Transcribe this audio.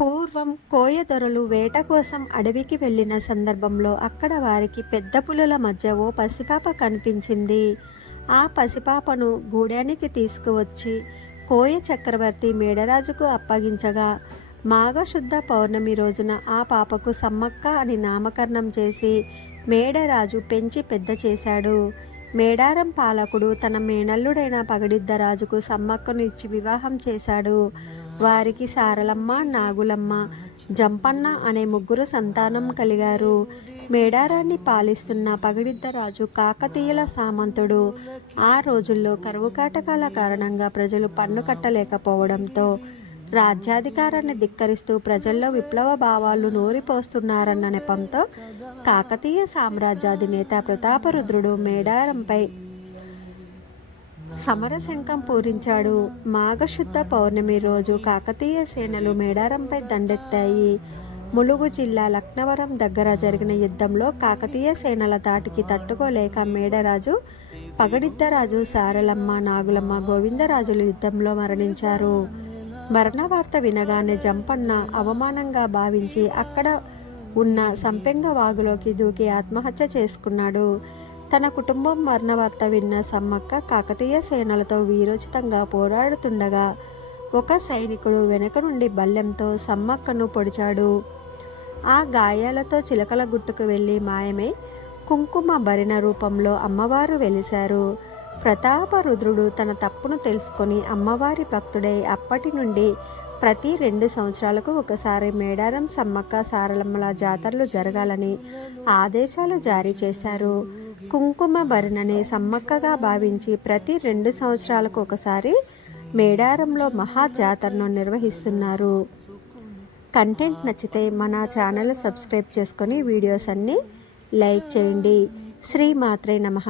పూర్వం కోయదొరలు వేట కోసం అడవికి వెళ్ళిన సందర్భంలో అక్కడ వారికి పెద్ద పులుల మధ్య ఓ పసిపాప కనిపించింది. ఆ పసిపాపను గూడానికి తీసుకువచ్చి కోయ చక్రవర్తి మేడరాజుకు అప్పగించగా మాఘశుద్ధ పౌర్ణమి రోజున ఆ పాపకు సమ్మక్క అని నామకరణం చేసి మేడరాజు పెంచి పెద్ద చేశాడు. మేడారం పాలకుడు తన మేనల్లుడైన పగడిద్దరాజుకు సమ్మక్కను ఇచ్చి వివాహం చేశాడు. వారికి సారలమ్మ, నాగులమ్మ, జంపన్న అనే ముగ్గురు సంతానం కలిగారు. మేడారాన్ని పాలిస్తున్న పగడిద్దరాజు కాకతీయుల సామంతుడు. ఆ రోజుల్లో కరువు కాటకాల కారణంగా ప్రజలు పన్ను కట్టలేకపోవడంతో రాజ్యాధికారాన్ని ధిక్కరిస్తూ ప్రజల్లో విప్లవ భావాలు నూరిపోస్తున్నారన్న నెపంతో కాకతీయ సామ్రాజ్యాధినేత ప్రతాపరుద్రుడు మేడారంపై సమరశంఖం పూరించాడు. మాఘశుద్ధ పౌర్ణమి రోజు కాకతీయ సేనలు మేడారంపై దండెత్తాయి. ములుగు జిల్లా లక్నవరం దగ్గర జరిగిన యుద్ధంలో కాకతీయ సేనల దాటికి తట్టుకోలేక మేడరాజు, పగడిద్దరాజు, సారలమ్మ, నాగులమ్మ, గోవిందరాజులు యుద్ధంలో మరణించారు. మరణ వార్త వినగానే జంపన్న అవమానంగా భావించి అక్కడ ఉన్న సంపెంగ వాగులోకి దూకి ఆత్మహత్య చేసుకున్నాడు. తన కుటుంబం మరణ వార్త విన్న సమ్మక్క కాకతీయ సేనలతో వీరోచితంగా పోరాడుతుండగా ఒక సైనికుడు వెనక నుండి బల్లెంతో సమ్మక్కను పొడిచాడు. ఆ గాయాలతో చిలకల గుట్టుకు వెళ్ళి మాయమై కుంకుమ భరిణ రూపంలో అమ్మవారు వెలిశారు. ప్రతాపరుద్రుడు తన తప్పును తెలుసుకొని అమ్మవారి భక్తుడై అప్పటి నుండి ప్రతి 2 సంవత్సరాలకు ఒకసారి మేడారం సమ్మక్క సారలమ్మల జాతరలు జరగాలని ఆదేశాలు జారీ చేశారు. కుంకుమ భరణని సమ్మక్కగా భావించి ప్రతి 2 సంవత్సరాలకు ఒకసారి మేడారంలో మహా జాతరను నిర్వహిస్తున్నారు. కంటెంట్ నచ్చితే మన ఛానల్ సబ్స్క్రైబ్ చేసుకొని వీడియోస్ అన్నీ లైక్ చేయండి. శ్రీ మాత్రే నమః.